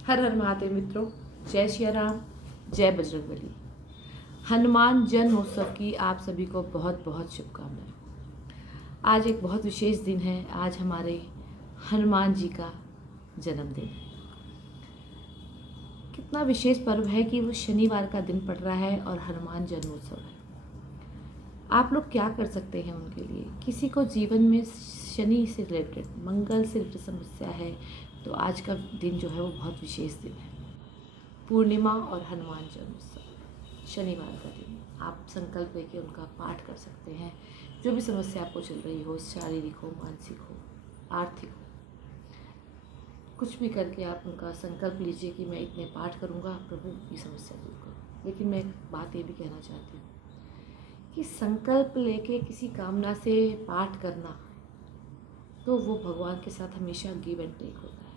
हर हर महादेव मित्रों, जय सिया राम, जय बजरंगबली। हनुमान जन्मोत्सव की आप सभी को बहुत बहुत शुभकामनाएं। आज एक बहुत विशेष दिन है। आज हमारे हनुमान जी का जन्मदिन है। कितना विशेष पर्व है कि वो शनिवार का दिन पड़ रहा है और हनुमान जन्मोत्सव है। आप लोग क्या कर सकते हैं उनके लिए? किसी को जीवन में शनि से रिलेटेड, मंगल से रिलेटेड समस्या है तो आज का दिन जो है वो बहुत विशेष दिन है। पूर्णिमा और हनुमान जन्मोत्सव, शनिवार का दिन। आप संकल्प लेके उनका पाठ कर सकते हैं। जो भी समस्या आपको चल रही हो, शारीरिक हो, मानसिक हो, आर्थिक हो, कुछ भी करके आप उनका संकल्प लीजिए कि मैं इतने पाठ करूँगा, प्रभु की समस्या दूर करूँ। लेकिन मैं एक बात ये भी कहना चाहती हूँ कि संकल्प लेके किसी कामना से पाठ करना तो वो भगवान के साथ हमेशा गिव एंड टेक होता है।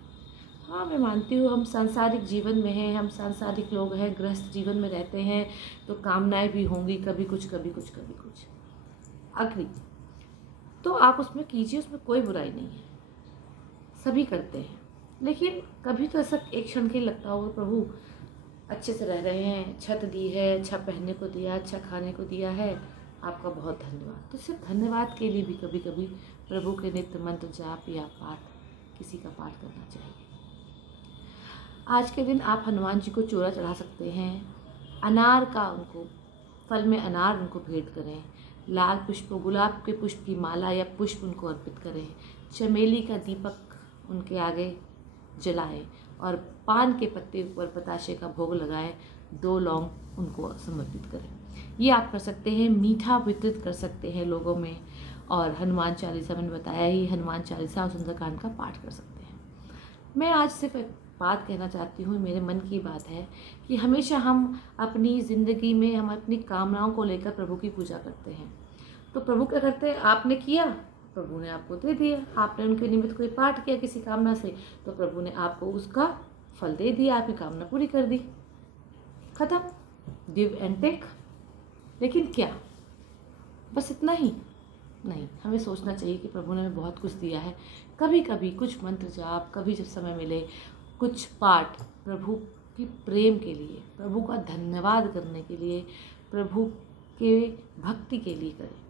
हाँ, मैं मानती हूँ हम सांसारिक जीवन में हैं, हम सांसारिक लोग हैं, गृहस्थ जीवन में रहते हैं तो कामनाएं भी होंगी, कभी कुछ कभी कुछ कभी कुछ। अग्नि तो आप उसमें कीजिए, उसमें कोई बुराई नहीं है, सभी करते हैं। लेकिन कभी तो ऐसा एक क्षण के लिए लगता होगा, प्रभु अच्छे से रह रहे हैं, छत दी है, अच्छा पहनने को दिया, अच्छा खाने को दिया है, आपका बहुत धन्यवाद। तो सिर्फ धन्यवाद के लिए भी कभी कभी प्रभु के नित्य मंत्र जाप या पाठ, किसी का पाठ करना चाहिए। आज के दिन आप हनुमान जी को चूड़ा चढ़ा सकते हैं। अनार का उनको, फल में अनार उनको भेंट करें। लाल पुष्प, गुलाब के पुष्प की माला या पुष्प उनको अर्पित करें। चमेली का दीपक उनके आगे जलाएं और पान के पत्ते ऊपर बताशे का भोग लगाएं। 2 लौंग उनको समर्पित करें। ये आप कर सकते हैं। मीठा वितरित कर सकते हैं लोगों में। और हनुमान चालीसा, मैंने बताया ही, हनुमान चालीसा और सुंदरकांड का पाठ कर सकते हैं। मैं आज सिर्फ एक बात कहना चाहती हूँ, मेरे मन की बात है कि हमेशा हम अपनी ज़िंदगी में हम अपनी कामनाओं को लेकर प्रभु की पूजा करते हैं। तो प्रभु क्या करते हैं? आपने किया, प्रभु ने आपको दे दिया। आपने उनके निमित्त कोई पाठ किया किसी कामना से, तो प्रभु ने आपको उसका फल दे दिया, आपकी कामना पूरी कर दी, खत्म। Give and take. लेकिन क्या बस इतना ही? नहीं, हमें सोचना चाहिए कि प्रभु ने हमें बहुत कुछ दिया है। कभी कभी कुछ मंत्र जाप, कभी जब समय मिले कुछ पाठ प्रभु की प्रेम के लिए, प्रभु का धन्यवाद करने के लिए, प्रभु के भक्ति के लिए करें।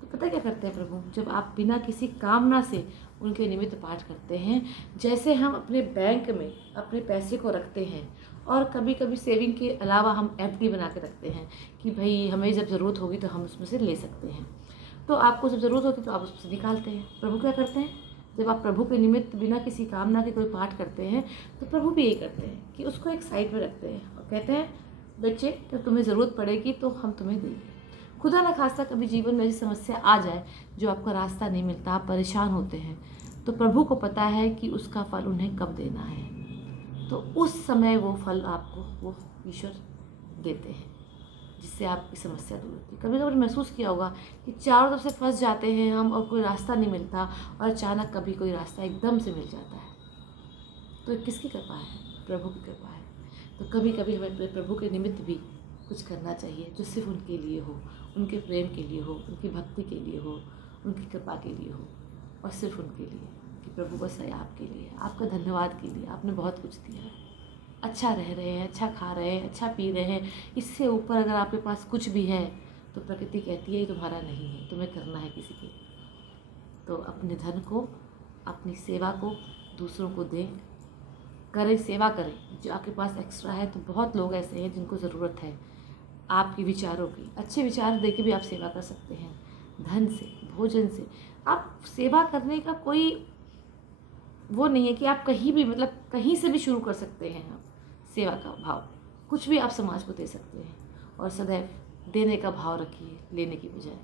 तो पता क्या करते हैं प्रभु? जब आप बिना किसी कामना से उनके निमित्त पाठ करते हैं, जैसे हम अपने बैंक में अपने पैसे को रखते हैं और कभी कभी सेविंग के अलावा हम एफडी बना के रखते हैं कि भाई हमें जब ज़रूरत होगी तो हम उसमें से ले सकते हैं। तो आपको जब ज़रूरत होती है तो आप उससे निकालते हैं। प्रभु क्या करते हैं? जब आप प्रभु के निमित्त बिना किसी कामना के कोई पाठ करते हैं तो प्रभु भी यही करते हैं कि उसको एक साइड में रखते हैं और कहते हैं, बच्चे जब तुम्हें ज़रूरत पड़ेगी तो हम तुम्हें देंगे। खुदा न खास्ता कभी जीवन में ऐसी समस्या आ जाए जो आपका रास्ता नहीं मिलता, आप परेशान होते हैं, तो प्रभु को पता है कि उसका फल उन्हें कब देना है। तो उस समय वो फल आपको वो ईश्वर देते हैं, जिससे आपकी समस्या दूर होती है। कभी कभी महसूस किया होगा कि चारों तरफ से फंस जाते हैं हम और कोई रास्ता नहीं मिलता, और अचानक कभी कोई रास्ता एकदम से मिल जाता है। तो किसकी कृपा है? प्रभु की कृपा है। तो कभी कभी हमें अपने प्रभु के निमित्त भी कुछ करना चाहिए जो सिर्फ उनके लिए हो, उनके प्रेम के लिए हो, उनकी भक्ति के लिए हो, उनकी कृपा के लिए हो, और सिर्फ उनके लिए कि प्रभु बस है आपके लिए, आपका धन्यवाद के लिए। आपने बहुत कुछ दिया है, अच्छा रह रहे हैं, अच्छा खा रहे हैं, अच्छा पी रहे हैं। इससे ऊपर अगर आपके पास कुछ भी है तो प्रकृति कहती है ये तुम्हारा नहीं है, तुम्हें करना है किसी के। तो अपने धन को, अपनी सेवा को दूसरों को दें, करें, सेवा करें। जो आपके पास एक्स्ट्रा है, तो बहुत लोग ऐसे हैं जिनको ज़रूरत है आपके विचारों की। अच्छे विचार दे के भी आप सेवा कर सकते हैं, धन से, भोजन से। आप सेवा करने का कोई वो नहीं है कि आप कहीं भी, मतलब कहीं से भी शुरू कर सकते हैं। आप सेवा का भाव, कुछ भी आप समाज को दे सकते हैं, और सदैव देने का भाव रखिए, लेने की बजाय।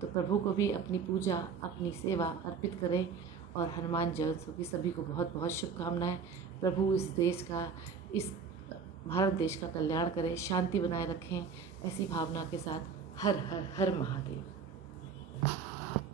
तो प्रभु को भी अपनी पूजा, अपनी सेवा अर्पित करें। और हनुमान जयंती की सभी को बहुत बहुत शुभकामनाएं। प्रभु इस देश का, इस भारत देश का कल्याण करें, शांति बनाए रखें। ऐसी भावना के साथ हर हर हर महादेव।